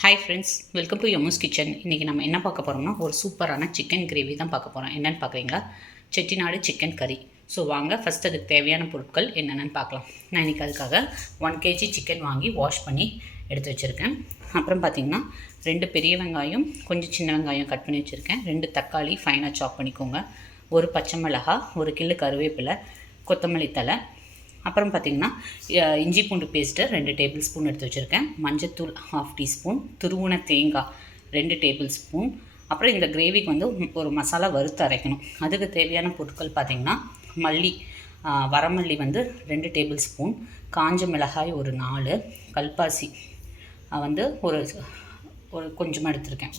Hi friends, welcome to Yamu's kitchen. இன்றைக்கி நம்ம என்ன பார்க்க போகிறோம்னா ஒரு சூப்பரான சிக்கன் கிரேவி தான் பார்க்க போகிறோம். என்னென்னு பார்க்குறீங்களா? செட்டிநாடு சிக்கன் கறி. ஸோ வாங்க ஃபஸ்ட் அதுக்கு தேவையான பொருட்கள் என்னென்னு பார்க்கலாம். நான் இன்றைக்கி அதுக்காக 1 kg சிக்கன் வாங்கி வாஷ் பண்ணி எடுத்து வச்சுருக்கேன். அப்புறம் பார்த்திங்கன்னா 2 பெரிய வெங்காயம், கொஞ்சம் சின்ன வெங்காயம் கட் பண்ணி வச்சுருக்கேன். 2 தக்காளி ஃபைனாக சாப் பண்ணிக்கோங்க. ஒரு பச்சை மிளகாய், ஒரு கில்லு கருவேப்பிலை, கொத்தமல்லி தழை. அப்புறம் பார்த்திங்கன்னா இஞ்சி பூண்டு பேஸ்ட்டு 2 டேபிள் ஸ்பூன் எடுத்து வச்சுருக்கேன். மஞ்சத்தூள் 1/2 டீஸ்பூன், துருவின தேங்காய் 2 டேபிள் ஸ்பூன். அப்புறம் இந்த கிரேவிக்கு வந்து ஒரு மசாலா வறுத்து அரைக்கணும். அதுக்கு தேவையான பொருட்கள் பார்த்திங்கன்னா மல்லி, வரமல்லி வந்து 2 டேபிள் ஸ்பூன், காஞ்ச மிளகாய் ஒரு 4, கல்பாசி வந்து ஒரு கொஞ்சமாக எடுத்திருக்கேன்,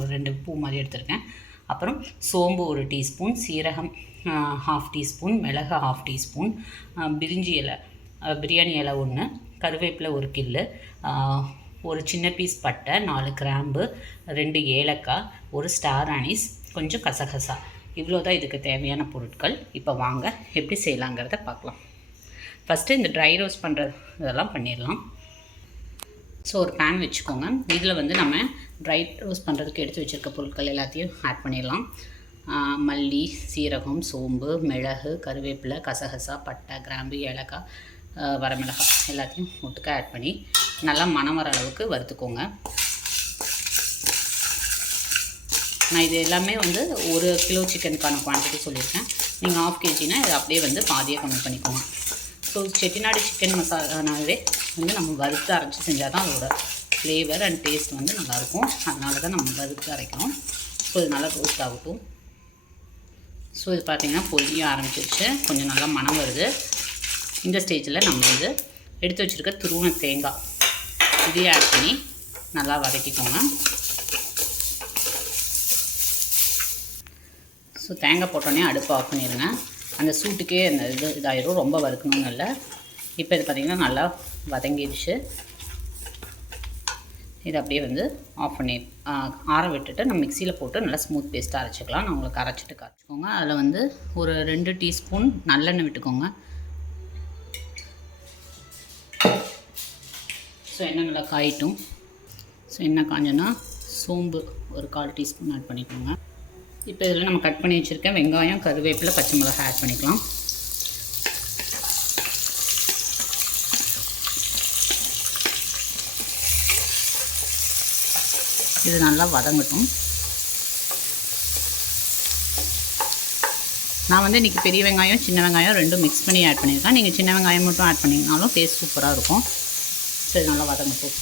ஒரு 2 பூ மாதிரி எடுத்திருக்கேன். அப்புறம் சோம்பு 1 டீஸ்பூன், சீரகம் 1/2 டீஸ்பூன், மிளகு 1/2 டீஸ்பூன், பிரிஞ்சி இலை, பிரியாணி இலை 1, கருவேப்பிலை 1 கில்லு, ஒரு சின்ன பீஸ் பட்டை, 4 கிராம்பு, 2 ஏலக்காய், ஒரு ஸ்டார் அனீஸ், கொஞ்சம் கசகசா. இவ்வளோ தான் இதுக்கு தேவையான பொருட்கள். இப்போ வாங்க எப்படி செய்யலாங்கிறத பார்க்கலாம். ஃபஸ்ட்டு இந்த ட்ரை ரோஸ்ட் பண்ணுற இதெல்லாம் பண்ணிடலாம். ஸோ ஒரு பேன் வச்சுக்கோங்க. இதில் வந்து நம்ம ட்ரை ரோஸ்ட் பண்ணுறதுக்கு எடுத்து வச்சுருக்க பொருட்கள் எல்லாத்தையும் ஆட் பண்ணிடலாம். மல்லி, சீரகம், சோம்பு, மிளகு, கருவேப்பிலை, கசகசா, பட்டை, கிராம்பு, ஏலக்காய், வரமிளகாய் எல்லாத்தையும் ஒட்டுக்க ஆட் பண்ணி நல்லா மணம் வர அளவுக்கு வறுத்துக்கோங்க. நான் இது எல்லாமே வந்து 1 கிலோ சிக்கனுக்கான குவான்டிட்டி சொல்லியிருக்கேன். நீங்கள் 1/2 kgனா இது அப்படியே வந்து பாதியாக கம்மி பண்ணிக்கோங்க. ஸோ செட்டிநாடு சிக்கன் மசாலானாவே வந்து நம்ம வறுத்து அரைச்சி செஞ்சால் தான் அதோட ஃப்ளேவர் அண்ட் டேஸ்ட் வந்து நல்லாயிருக்கும். அதனால தான் நம்ம வறுத்து அரைக்கணும். ஸோ இது நல்லா ரோஸ்ட் ஆகட்டும். ஸோ இது பார்த்திங்கன்னா பொரிய ஆரம்பிச்சிருச்சு, கொஞ்சம் நல்லா மணம் வருது. இந்த ஸ்டேஜில் நம்ம வந்து எடுத்து வச்சுருக்க துருவின தேங்காய் இதையே ஆட் பண்ணி நல்லா வதக்கிக்கோங்க. ஸோ தேங்காய் போட்டோன்னே அடுப்பு ஆஃப் பண்ணிடுங்க. அந்த சூட்டுக்கே அந்த இதாயிரும், ரொம்ப வறுக்கணும்னு இல்லை. இப்போ இது பார்த்திங்கன்னா நல்லா வதங்கிடுச்சு. இதை அப்படியே வந்து ஆஃப் பண்ணி ஆற விட்டுட்டு நம்ம மிக்சியில் போட்டு நல்லா ஸ்மூத் பேஸ்ட்டாக அரைச்சிக்கலாம். நான் உங்களுக்கு அரைச்சிட்டு காய்ச்சிக்கோங்க. அதில் வந்து ஒரு 2 டீஸ்பூன் நல்லெண்ணெய் விட்டுக்கோங்க. ஸோ எண்ணெய் நல்லா காயிட்டும். ஸோ எண்ணெய் காஞ்சோன்னா சோம்பு ஒரு 1/4 டீஸ்பூன் ஆட் பண்ணிக்கோங்க. இப்போ இதில் நம்ம கட் பண்ணி வச்சுருக்கேன் வெங்காயம், கருவேப்பிலை, பச்சை மிளகாய் ஆட் பண்ணிக்கலாம். இது நல்லா வதங்கட்டும். நான் வந்து இன்றைக்கி பெரிய வெங்காயம், சின்ன வெங்காயம் 2 மிக்ஸ் பண்ணி ஆட் பண்ணியிருக்கேன். நீங்கள் சின்ன வெங்காயம் மட்டும் ஆட் பண்ணிங்கனாலும் டேஸ்ட் சூப்பராக இருக்கும். ஸோ இது நல்லா வதங்கட்டும்.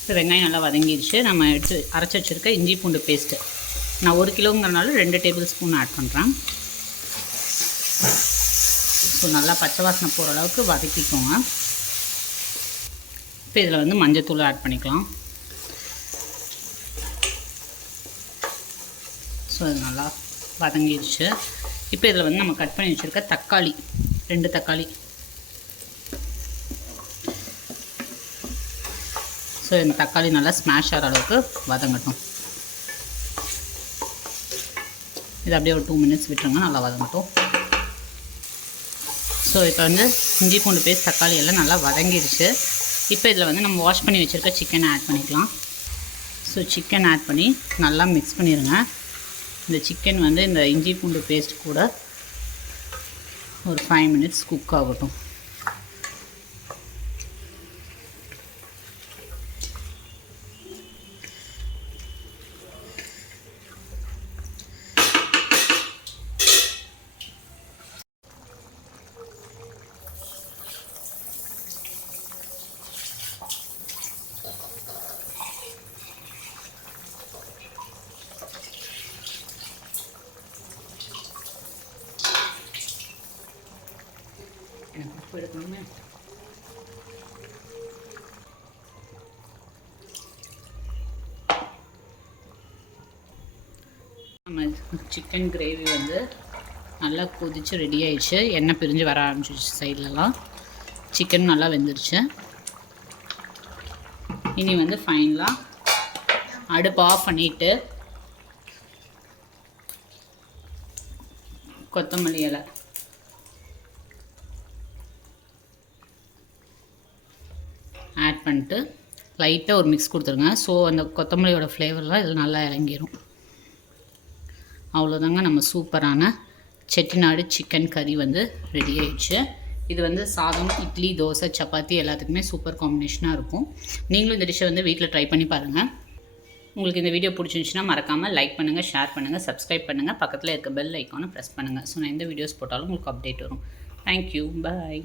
இப்போ வெங்காயம் நல்லா வதங்கிடுச்சு. நம்ம எடுத்து அரைச்சி வச்சுருக்க இஞ்சி பூண்டு பேஸ்ட்டு நான் 1 கிலோங்கிறனால 2 டேபிள் ஸ்பூன் ஆட் பண்ணுறேன். ஸோ நல்லா பச்சை வாசனை போகிற அளவுக்கு வதக்கிக்கோங்க. இப்போ இதில் வந்து மஞ்சத்தூள் ஆட் பண்ணிக்கலாம். ஸோ இது நல்லா வதங்கிடுச்சு. இப்போ இதில் வந்து நம்ம கட் பண்ணி வச்சுருக்க தக்காளி 2 தக்காளி. ஸோ இந்த தக்காளி நல்லா ஸ்மாஷ் ஆகிற அளவுக்கு வதங்கட்டும். இது அப்படியே ஒரு 2 மினிட்ஸ் விட்டுருங்க, நல்லா வதங்கட்டும். ஸோ இப்போ வந்து இஞ்சி பூண்டு பேஸ்ட், தக்காளி எல்லாம் நல்லா வதங்கிடுச்சு. இப்போ இதில் வந்து நம்ம வாஷ் பண்ணி வச்சுருக்க சிக்கனை ஆட் பண்ணிக்கலாம். ஸோ சிக்கன் ஆட் பண்ணி நல்லா மிக்ஸ் பண்ணிடுங்க. இந்த சிக்கன் வந்து இந்த இஞ்சி பூண்டு பேஸ்ட் கூட ஒரு 5 மினிட்ஸ் குக் ஆகட்டும். எனக்கு உப்பு எடுக்கணுமே. நம்ம சிக்கன் கிரேவி வந்து நல்லா கொதித்து ரெடி ஆயிடுச்சு. எண்ணெய் பிரிஞ்சு வர ஆரம்பிச்சிடுச்சு சைட்லலாம். சிக்கன் நல்லா வெந்துருச்சு. இனி வந்து ஃபைனலாக அடுப்பு ஆஃப் பண்ணிவிட்டு கொத்தமல்லி இலை ஆட் பண்ணிட்டு லைட்டாக ஒரு மிக்ஸ் கொடுத்துருங்க. ஸோ அந்த கொத்தமல்லியோட ஃப்ளேவர்லாம் இதில் நல்லா இறங்கிடும். அவ்வளோதாங்க, நம்ம சூப்பரான செட்டிநாடு சிக்கன் கறி வந்து ரெடி ஆயிடுச்சு. இது வந்து சாதம், இட்லி, தோசை, சப்பாத்தி எல்லாத்துக்குமே சூப்பர் காம்பினேஷனாக இருக்கும். நீங்களும் இந்த டிஷ்ஷை வந்து வீட்டில் ட்ரை பண்ணி பாருங்கள். உங்களுக்கு இந்த வீடியோ பிடிச்சிருந்துச்சுன்னா மறக்காமல் லைக் பண்ணுங்கள், ஷேர் பண்ணுங்கள், சப்ஸ்கிரைப் பண்ணுங்கள், பக்கத்தில் இருக்க பெல் ஐக்கானை ப்ரெஸ் பண்ணுங்கள். ஸோ நான் எந்த வீடியோஸ் போட்டாலும் உங்களுக்கு அப்டேட் வரும். தேங்க்யூ, பாய்.